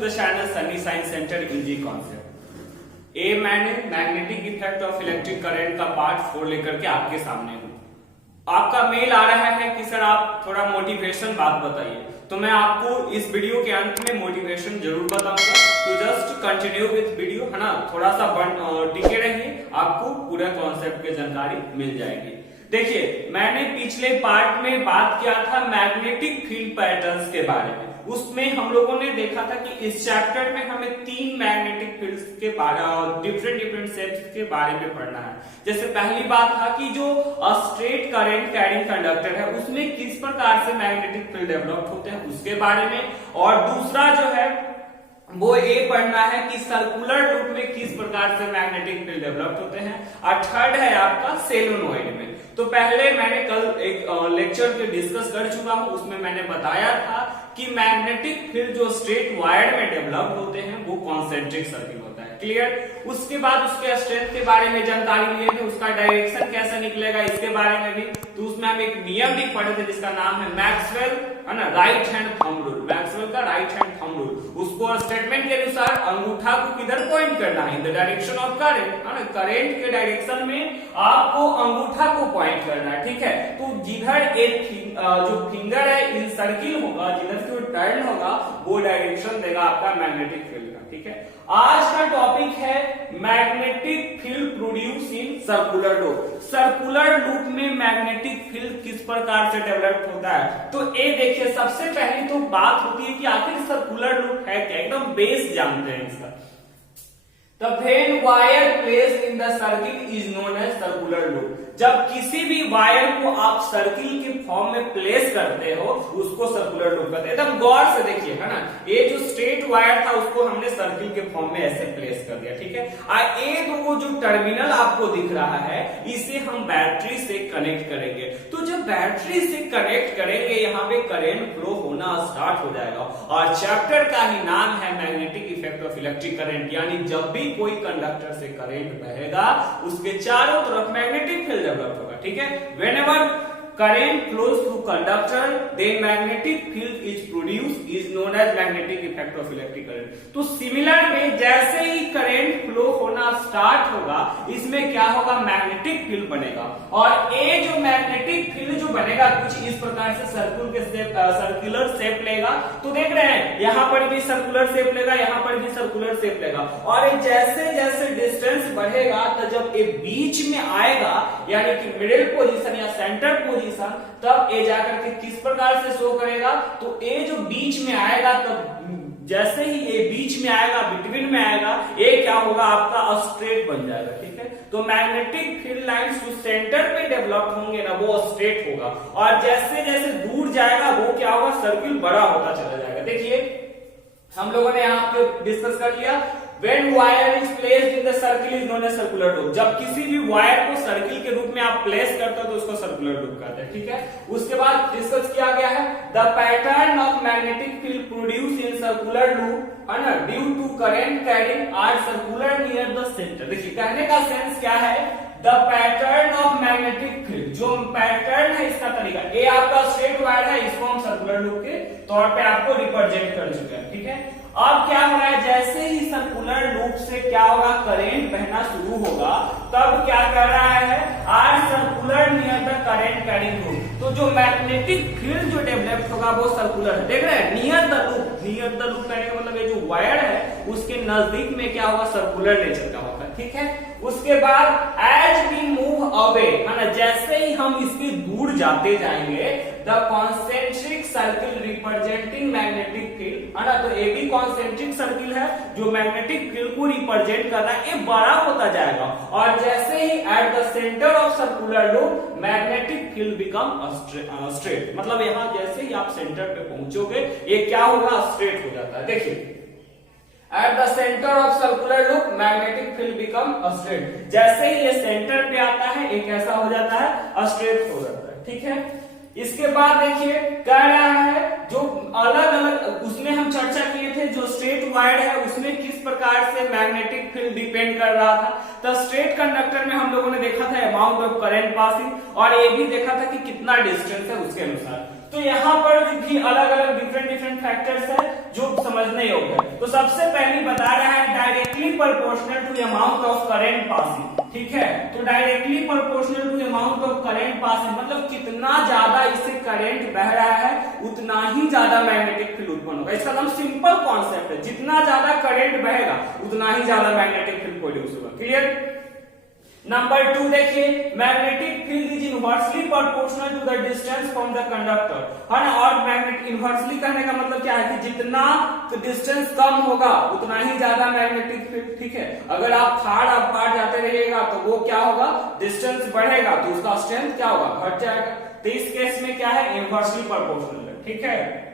The channel Sunny science center easy concept. मैंने magnetic effect of electric current का part 4 लेकर के आपके सामने हूं। आपका मेल आ रहा है कि सर आप थोड़ा मोटिवेशन बात बताइए, तो मैं आपको इस वीडियो के अंत में मोटिवेशन जरूर बताऊंगा। तो जस्ट कंटिन्यू विथ वीडियो, है ना, थोड़ा सा टिके रहिए, आपको पूरा कॉन्सेप्ट की जानकारी मिल जाएगी। देखिए, मैंने पिछले पार्ट में बात किया था मैग्नेटिक फील्ड पैटर्न्स के बारे में। उसमें हम लोगों ने देखा था कि इस चैप्टर में हमें 3 मैग्नेटिक फील्ड्स के बारे डिफरेंट शेप्स के बारे में पढ़ना है। जैसे पहली बात था कि जो स्ट्रेट करंट कैरिंग कंडक्टर है उसमें किस प्रकार से मैग्नेटिक फील्ड डेवलप होते हैं उसके बारे में, और दूसरा जो है वो ये पढ़ना है कि सर्कुलर लूप में किस प्रकार से मैग्नेटिक फील्ड डेवलप होते हैं, और थर्ड है आपका सोलेनोइड में। तो पहले मैंने कल एक लेक्चर पे डिस्कस कर चुका हूं, उसमें मैंने बताया था कि मैग्नेटिक फील्ड जो स्ट्रेट वायर में डेवलप होते हैं वो कॉन्सेंट्रिक सर्किल होता है। क्लियर? उसके बाद उसके स्ट्रेंथ के बारे में जानकारी लिए थे, उसका डायरेक्शन कैसे निकलेगा इसके बारे में भी। तो उसमें हम एक नियम भी पढ़े थे जिसका नाम है मैक्सवेल, है ना, right hand thumb rule. Maxwell का राइट हैंड थंब रूल, उसको स्टेटमेंट के अनुसार अंगूठा को किधर पॉइंट करना है, in the direction of current, है ना, करंट के डायरेक्शन में आपको अंगूठा को पॉइंट करना है। ठीक है, तो जिधर एक जो फिंगर है इन सर्किल होगा, जिधर जो टर्न होगा वो डायरेक्शन देगा आपका मैग्नेटिक फील्ड का। ठीक है, आज का टॉपिक है magnetic field produce in circular loop. Circular loop में मैग्नेटिक फील्ड किस प्रकार से डेवलप होता है, तो ये देखिए, सबसे पहली तो बात होती है कि आखिर सर्कुलर लूप है क्या, एकदम बेस जानते हैं इसका। The when wire placed in the circle is known as circular loop। जब किसी भी वायर को आप सर्किल के फॉर्म में प्लेस करते हो उसको सर्कुलर लूप कहते हैं। एकदम गौर से देखिए, है ना, ये जो स्ट्रेट वायर था उसको हमने सर्किल के फॉर्म में ऐसे प्लेस कर दिया। ठीक है, और ये वो जो टर्मिनल आपको दिख रहा है इसे हम बैटरी से कनेक्ट करेंगे। तो जब बैटरी से कनेक्ट करेंगे यहाँ पे करंट फ्लो होना स्टार्ट हो जाएगा, और चैप्टर का ही नाम है magnetic effect of electric current. यानी जब भी कोई कंडक्टर से करंट बहेगा उसके चारों तरफ मैग्नेटिक फील्ड डेवलप होगा। ठीक है, whenever current flows through conductor then magnetic field is produced is known as magnetic effect of electric current। तो सिमिलर में जैसे ही करंट फ्लो होना स्टार्ट होगा इसमें क्या होगा, मैग्नेटिक फील्ड बनेगा, और ये जो मैग्नेटिक फील्ड जो बनेगा कुछ इस प्रकार से सर्कुलर शेप लेगा। तो देख रहे हैं यहाँ पर भी सर्कुलर शेप लेगा, यहाँ पर भी सर्कुलर शेप लेगा, और जैसे जैसे डिस्टेंस बढ़ेगा तो जब ये बीच में आएगा यानी कि मिडिल पोजीशन या सेंटर पोजीशन, तब ये जाकर के किस प्रकार से शो करेगा, तो ये जो बीच में आएगा तब जैसे ही ये बीच में आएगा, बिटवीन में आएगा, ये क्या होगा, आपका स्ट्रेट बन जाएगा। ठीक है, तो मैग्नेटिक फील्ड लाइंस जो सेंटर पे डेवलप होंगे ना वो स्ट्रेट होगा, और जैसे जैसे दूर जाएगा वो क्या होगा, सर्किल बड़ा होता चला जाएगा। देखिए, हम लोगों ने यहाँ पे डिस्कस कर लिया When wire is placed in the circle is known as circular loop। जब किसी भी वायर को सर्किल के रूप में आप प्लेस करते हो तो उसको सर्कुलर लूप कहते हैं। ठीक है, उसके बाद डिस्कस किया गया है the pattern of magnetic field produce in circular loop, है ना, due to current carrying are circular near the centre. देखिए, कहने का सेंस क्या है, the pattern of magnetic field, जो पैटर्न है इसका तरीका, ये आपका स्ट्रेट वायर है, इसको हम सर्कुलर लूप के तौर पे आपको रिप्रेजेंट कर चुके हैं। ठीक है, अब क्या हो रहा है, जैसे ही सर्कुलर लूप से क्या होगा, करंट बहना शुरू होगा, तब क्या कर रहा है, are circular near the current carrying loop. तो जो मैग्नेटिक फील्ड जो डेवलप होगा वो सर्कुलर है। देख रहे हैं, near the loop, near the loop कहने का मतलब ये जो वायर है उसके नजदीक में क्या होगा, सर्कुलर नेचर का होगा। ठीक है, उसके बाद एज वी मूव अवे, है ना, जैसे ही हम इसके दूर जाते जाएंगे, the concentric circle representing magnetic field, है ना, तो ये भी कॉन्सेंट्रिक सर्किल है जो मैग्नेटिक फील्ड को रिप्रेजेंट कर रहा है, ये बड़ा होता जाएगा, और जैसे ही at the center of circular loop magnetic field become straight. मतलब यहाँ जैसे ही आप सेंटर पे पहुंचोगे ये क्या होगा, स्ट्रेट हो जाता है। देखिए, At the center of circular loop magnetic field become straight। जैसे ही ये सेंटर पे आता है ये कैसा हो जाता है, स्ट्रेट हो जाता है। ठीक है, इसके बाद देखिए कह रहा है जो अलग अलग उसमें हम चर्चा किए थे, जो स्ट्रेट वायर है उसमें किस प्रकार से मैग्नेटिक फील्ड डिपेंड कर रहा था। तो स्ट्रेट कंडक्टर में हम लोगों ने देखा था अमाउंट ऑफ करंट पासिंग, और ये भी देखा था कि कितना डिस्टेंस है उसके अनुसार। तो यहाँ पर भी अलग अलग डिफरेंट फैक्टर्स है जो समझने योग्य है। तो सबसे पहले बता रहा है directly proportional to amount of current passing, ठीक है। तो directly proportional to amount of current passing मतलब कितना ज्यादा इससे करंट बह रहा है उतना ही ज्यादा मैग्नेटिक फील्ड उत्पन्न होगा। इसका एकदम सिंपल कॉन्सेप्ट है, जितना ज्यादा करंट बहेगा उतना ही ज्यादा मैग्नेटिक फील्ड प्रोड्यूस होगा। क्लियर। नंबर 2 देखिए, magnetic field is inversely proportional to the distance from the conductor, है ना। और मैग्नेटिक इनवर्सली कहने का मतलब क्या है कि जितना डिस्टेंस कम होगा उतना ही ज्यादा मैग्नेटिक फील्ड, ठीक है। अगर आप फाड़ अपार जाते रहिएगा तो वो क्या होगा, डिस्टेंस बढ़ेगा तो उसका स्ट्रेंथ क्या होगा, घट जाएगा। तो इस केस में क्या है, इनवर्सली प्रोपोर्शनल है, ठीक है।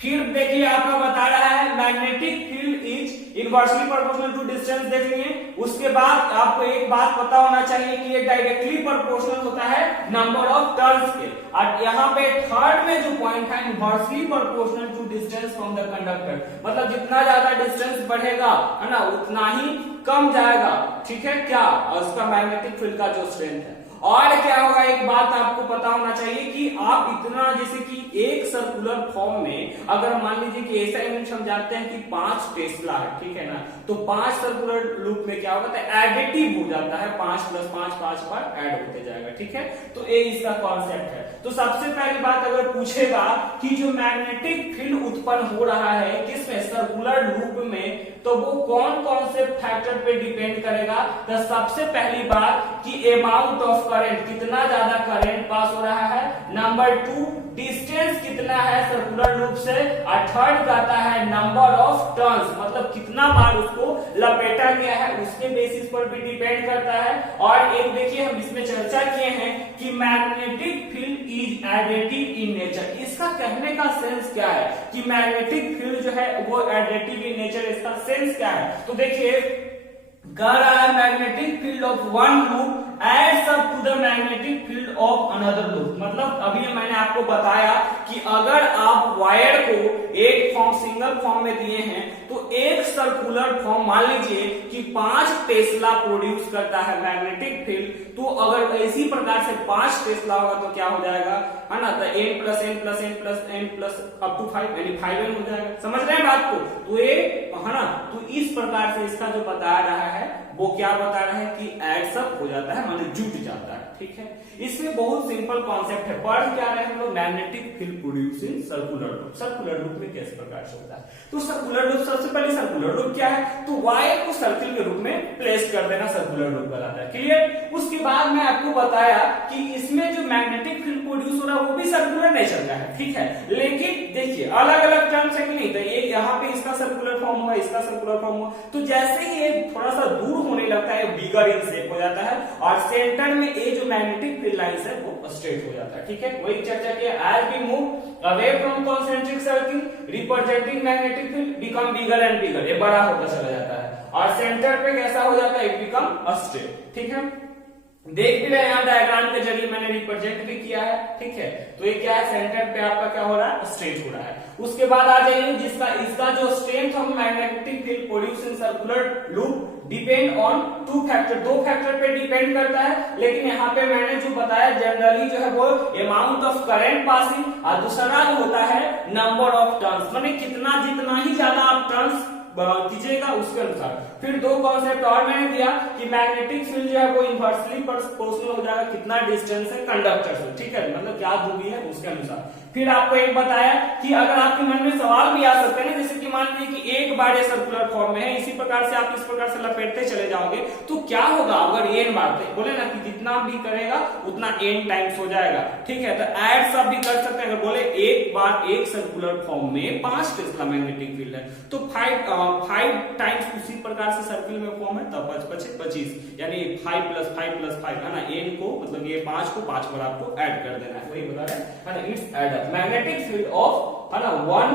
फिर देखिए आपका बता रहा है magnetic field is inversely proportional to distance, देख लिए। उसके बाद आपको एक बात पता होना चाहिए कि ये डायरेक्टली प्रोपोर्शनल होता है नंबर ऑफ टर्न्स के। और यहाँ पे थर्ड में जो पॉइंट है inversely proportional to distance from the conductor, मतलब जितना ज्यादा डिस्टेंस बढ़ेगा है ना उतना ही कम जाएगा, ठीक है क्या, और उसका मैग्नेटिक फील्ड का जो स्ट्रेंथ है। और क्या होगा, एक बात आपको पता होना चाहिए कि आप इतना, जैसे कि एक सर्कुलर फॉर्म में अगर मान लीजिए कि ऐसा इमेज हम जानते हैं कि 5 टेस्ला है, ठीक है ना, तो 5 सर्कुलर लूप में क्या होगा, तो एडिटिव हो जाता है, 5 + 5 5 बार ऐड होते जाएगा, ठीक है। तो ये इसका कॉन्सेप्ट है। तो सबसे पहली बात अगर पूछेगा कि जो मैग्नेटिक फील्ड उत्पन्न हो रहा है किसमें, सर्कुलर लूप में, तो वो कौन कौन से फैक्टर पे डिपेंड करेगा। तो सबसे पहली बात कि अमाउंट ऑफ करंट, कितना ज्यादा करंट पास हो रहा है। नंबर 2 डिस्टेंस कितना है सर्कुलर लूप से। और थर्ड कहता है नंबर ऑफ टर्न्स, मतलब कितना बार उसको लपेटा गया है उसके बेसिस पर भी डिपेंड करता है। और एक देखिए हम इसमें चर्चा किए हैं कि magnetic field is additive in nature. इसका कहने का सेंस क्या है कि मैग्नेटिक फील्ड जो है वो एडिटिव इन नेचर, इसका सेंस क्या है। तो देखिए कह रहा है magnetic field of one loop adds up to the magnetic field of another loop. मतलब अभी मैंने आपको बताया कि अगर आप वायर को एक फॉर्म, सिंगल फॉर्म में दिए हैं तो एक सर्कुलर फॉर्म मान लीजिए कि 5 टेस्ला प्रोड्यूस करता है मैग्नेटिक फील्ड, तो अगर इसी प्रकार से 5 टेस्ला होगा तो क्या हो जाएगा, है ना, तो n + n + n + n + up to 5 यानी 5n हो जाएगा। समझ रहे हैं बात को। तो ये है ना, तो इस प्रकार से इसका जो बता रहा है वो क्या बता रहा है कि एड्स अप हो जाता है, मतलब जुट जाता है, ठीक है। इसमें बहुत सिंपल कॉन्सेप्ट है। पढ़ क्या रहे हम लोग, magnetic field producing circular loop. Circular loop में किस प्रकार से होता है, तो सर्कुलर लूप, सबसे पहले सर्कुलर लूप क्या है, तो वायर को सर्किल के रूप में प्लेस कर देना सर्कुलर लूप कहलाता है। क्लियर। उसके बाद मैं आपको बताया कि इसमें जो मैग्नेटिक फील्ड प्रोड्यूस हो रहा है वो भी सर्कुलर नेचर का है, ठीक है। लेकिन देखिए अलग अलग टर्म्स है कि नहीं, तो ये यहाँ पे इसका सर्कुलर फॉर्म हुआ, इसका सर्कुलर फॉर्म हुआ, तो जैसे ही ये थोड़ा सा दूर होने लगता है बिगर इन शेप हो जाता है और सेंटर में ये जो मैग्नेटिक फील्ड लाइंस है वो स्ट्रेट हो जाता है, ठीक है। वही चर्चा किया, as we move away from concentric circle representing magnetic field become bigger and bigger, ये बड़ा होता चला जाता है और सेंटर पे कैसा हो जाता है, इट बिकम स्ट्रेट, ठीक है। देख भी रहे हैं यहाँ डायग्राम के जरिए मैंने रिप्रेजेंट भी किया है, ठीक है। तो ये क्या है, सेंटर पे आपका क्या हो रहा है, स्ट्रेट हो रहा है। उसके बाद आ जाइए जिसका इसका जो strength of magnetic field produce in circular loop depend on 2 factor, 2 factor पे डिपेंड करता है। लेकिन यहाँ पे मैंने जो बताया जनरली जो है वो अमाउंट ऑफ करंट पासिंग और दूसरा जो होता है नंबर ऑफ टर्न्स, माने कितना, जितना ही ज्यादा आप टर्न्स कीजिएगा उसके अनुसार। फिर 2 कॉन्सेप्ट और मैंने दिया कि मैग्नेटिक फील्ड जो है वो इनवर्सली प्रोपोर्शनल हो जाएगा कितना डिस्टेंस है कंडक्टर से, ठीक है, मतलब क्या दूरी है उसके अनुसार। फिर आपको एक बताया कि अगर आपके मन में सवाल भी आ सकते हैं, जैसे कि मान लीजिए कि एक बार ये सर्कुलर फॉर्म में है, इसी प्रकार से आप इस प्रकार से लपेटते चले जाओगे तो क्या होगा अगर n बार, बोले ना कि जितना भी करेगा उतना n टाइम्स हो जाएगा, ठीक है। तो एड सब भी कर सकते हैं। अगर बोले एक बार एक सर्कुलर फॉर्म में 5 टेस्ला मैग्नेटिक फील्ड है तो 5 टाइम्स उसी प्रकार से सर्किल में फॉर्म है, तब 25 यानी 5 + 5 + 5 है ना, n को मतलब ये 5 को 5 बार आपको ऐड कर देना है, वही बता रहे हैं ना, it's add magnetic field of, है ना, one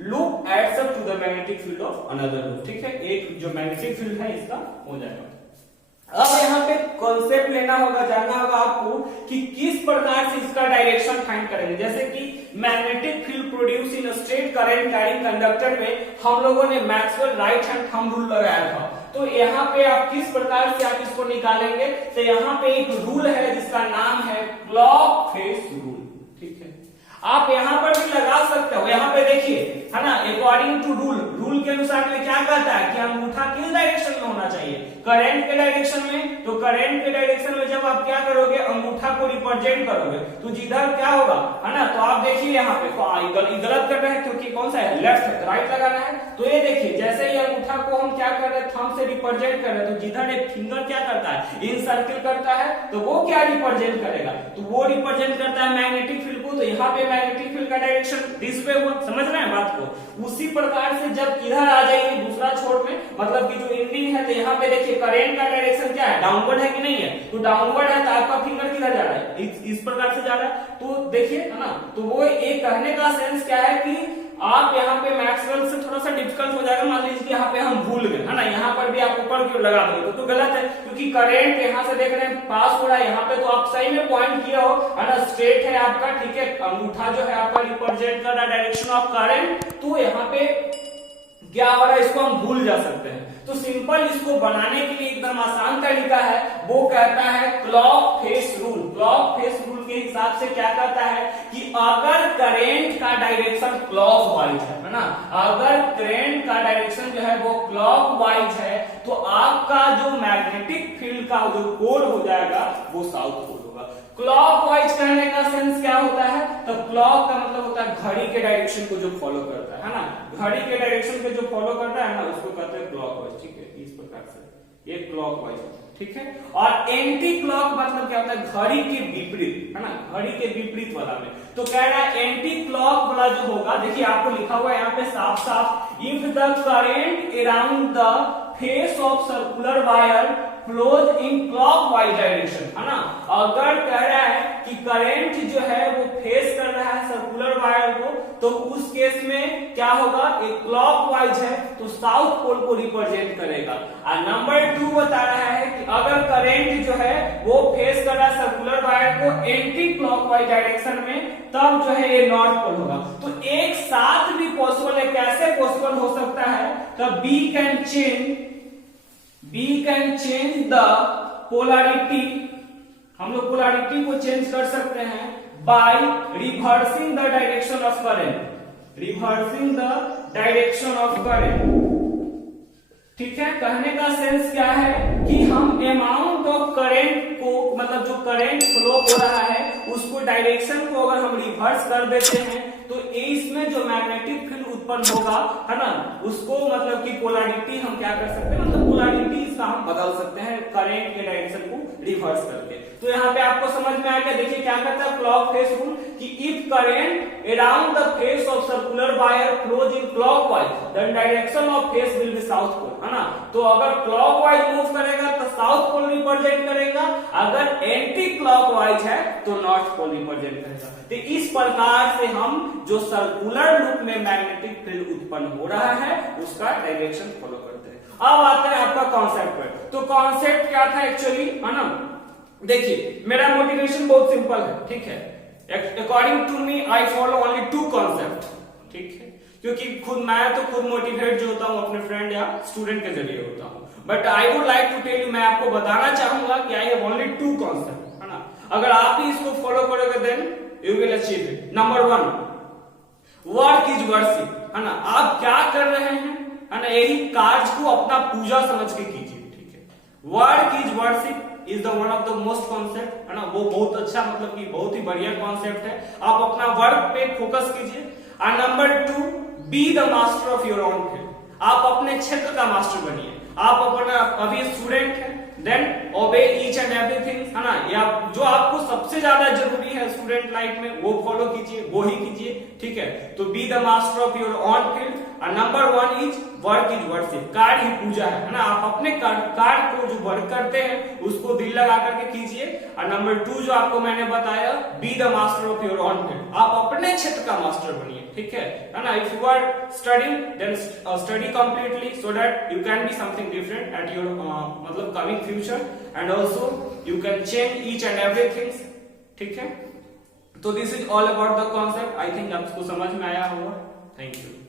loop adds up to the magnetic field of another loop, ठीक है। एक जो मैग्नेटिक फील्ड है इसका हो जाएगा। अब यहाँ पे कॉन्सेप्ट लेना होगा, जानना होगा आपको कि किस प्रकार से इसका डायरेक्शन फाइंड करेंगे। जैसे कि magnetic field produce in straight current carrying conductor में हम लोगों ने Maxwell right hand thumb rule लगाया था, तो यहाँ पे आप किस प्रकार से आप इसको निकालेंगे, तो यहाँ पे एक रूल है जिसका नाम है क्लॉक फेस रूल, ठीक है। आप यहाँ पर भी लगा सकते हो। यहाँ पे देखिए, है ना, अकॉर्डिंग टू रूल के अनुसार में क्या कहता है कि अंगूठा किस डायरेक्शन में होना चाहिए, करंट के डायरेक्शन में। तो करंट के डायरेक्शन में जब आप क्या करोगे, अंगूठा को रिप्रेजेंट करोगे, तो जिधर क्या होगा, है ना, तो आप देखिए यहाँ पे गलत कर रहे हैं क्योंकि कौन सा है, लेफ्ट, राइट लगाना है। तो ये देखिए, जैसे ही अंगूठा को हम क्या कर रहे हैं, थंब से रिप्रेजेंट कर रहे हैं, तो जिधर एक फिंगर क्या करता है, इन सर्किल करता है, तो वो क्या रिप्रेजेंट करेगा, तो वो रिप्रेजेंट करता है मैग्नेटिक फील्ड को। तो यहाँ पे मैग्नेटिक फील्ड का डायरेक्शन दिस पे हुआ, समझ रहे हैं बात को। उसी प्रकार से जब इधर आ जाएगी दूसरा छोर में, मतलब कि जो एंडिंग है, तो यहाँ पे देखिए करंट का डायरेक्शन क्या है, डाउनवर्ड है कि नहीं है, तो डाउनवर्ड है, तो आपका फिंगर किधर जा रहा है, इस प्रकार से जा रहा है। तो देखिए, है ना, तो वो एक कहने का सेंस क्या है कि आप यहाँ पे मैक्सवेल से थोड़ा सा डिफिकल्ट हो जाएगा। मान लीजिए यहाँ पे हम भूल गए, है ना, यहाँ पर भी आप ऊपर की ओर लगा दोगे तो गलत है, क्योंकि करंट यहाँ से देख रहे हैं पास हो रहा है यहाँ पे, तो आप सही में पॉइंट किया हो, है ना, स्ट्रेट है आपका, ठीक है। अंगूठा जो है आपका रिप्रेजेंट कर रहा है डायरेक्शन ऑफ करंट, तो यहाँ पे क्या हो रहा है, इसको हम भूल जा सकते हैं। तो सिंपल इसको बनाने के लिए एकदम आसान तरीका है, वो कहता है clock face rule. Clock face rule के हिसाब से क्या कहता है कि अगर करंट का डायरेक्शन क्लॉकवाइज है ना, अगर करंट का डायरेक्शन जो है वो क्लॉकवाइज है, तो आपका जो मैग्नेटिक फील्ड का जो कोड हो जाएगा वो साउथ पोल होगा। क्लॉकवाइज कहने का सेंस क्या होता है, तो क्लॉक का मतलब होता है घड़ी के डायरेक्शन को जो फॉलो करता है ना, घड़ी के डायरेक्शन को जो फॉलो करता है ना, उसको कहते हैं क्लॉकवाइज, ठीक है। इस प्रकार से ये क्लॉकवाइज, ठीक है। और एंटी क्लॉक मतलब क्या होता है, घड़ी के विपरीत, है ना, घड़ी के विपरीत वाला में। तो कह रहा है एंटी क्लॉक वाला जो होगा, देखिए आपको लिखा हुआ है यहाँ पे साफ साफ, if the current around the face of circular wire flows in clockwise direction, है ना, अगर कह रहा है कि करंट जो है वो फेस कर रहा है सर्कुलर वायर को, तो उस केस में क्या होगा, एक क्लॉकवाइज है तो साउथ पोल को रिप्रेजेंट करेगा। और नंबर 2 बता रहा है कि अगर करंट जो है वो फेस कर रहा है सर्कुलर वायर को एंटी क्लॉकवाइज डायरेक्शन में, तब जो है ये नॉर्थ पोल होगा। तो एक साथ भी पॉसिबल है, कैसे पॉसिबल हो सकता है, तो we can change the polarity, हम लोग पोलैरिटी को चेंज कर सकते हैं by reversing the direction of current, reversing the direction of current, ठीक है। कहने का सेंस क्या है कि हम अमाउंट ऑफ करंट को, मतलब जो करंट फ्लो हो रहा है उसको डायरेक्शन को अगर हम रिवर्स कर देते हैं, तो इसमें जो मैग्नेटिक फील्ड उत्पन्न होगा, है ना, उसको मतलब कि पोलैरिटी हम क्या कर सकते हैं, मतलब पोलैरिटी इसका हम बदल सकते हैं करंट के डायरेक्शन को रिवर्स करके। तो यहाँ पे आपको समझ में आ गया। देखिए क्या कहता है क्लॉक फेस रूल कि if current around the face of circular wire flows in clockwise, then direction of face will be south pole, है ना। तो अगर क्लॉकवाइज मूव करेगा तो साउथ पोल रिप्रेजेंट करेगा, अगर एंटी क्लॉकवाइज है तो नॉर्थ पोल रिप्रेजेंट करेगा। तो इस प्रकार से हम जो सर्कुलर लूप में मैग्नेटिक फील्ड उत्पन्न हो रहा है उसका डायरेक्शन फॉलो करते हैं। अब आते हैं आपका कॉन्सेप्ट पर। तो कॉन्सेप्ट क्या था एक्चुअली, है ना, देखिए मेरा मोटिवेशन बहुत सिंपल है, ठीक है। According to me I follow only 2 concept, ठीक है, क्योंकि मैं तो खुद मोटिवेट जो होता हूँ अपने फ्रेंड या स्टूडेंट के जरिए होता हूँ, but I would like to tell you, मैं आपको बताना चाहूंगा कि आई हैव ओनली 2 कॉन्सेप्ट, है ना। अगर आप ही इसको फॉलो करोगे then you will achieve it. Number 1, work is worship, है ना। आप क्या कर रहे हैं, है ना, यही कार्य को अपना पूजा समझ के कीजिए, ठीक है। Work is worship is the one of the most concept, है ना, वो बहुत अच्छा, मतलब कि बहुत ही बढ़िया कॉन्सेप्ट है। आप अपना वर्क पे फोकस कीजिए। और number 2, B the master of your own field, आप अपने क्षेत्र का मास्टर बनिए। आप अपना अभी स्टूडेंट है, देन ओबे ईच एंड एवरीथिंग, है ना, या जो आपको सबसे ज्यादा जरूरी है स्टूडेंट लाइफ में वो फॉलो कीजिए, वो ही कीजिए, ठीक है। तो be the master of your own field. और number 1 is work is worship, कार्य ही पूजा है ना। आप अपने कार्य को जो वर्क करते हैं उसको दिल लगा करके कीजिए। और नंबर 2 जो आपको मैंने बताया, be the master of your own field, आप अपने क्षेत्र का मास्टर बनिए, ठीक है ना। If you are studying then study completely so that you can be something different at your मतलब coming future, and also you can change each and everything, ठीक है। तो this is all about the concept. I think आपको समझ में आया होगा। Thank you.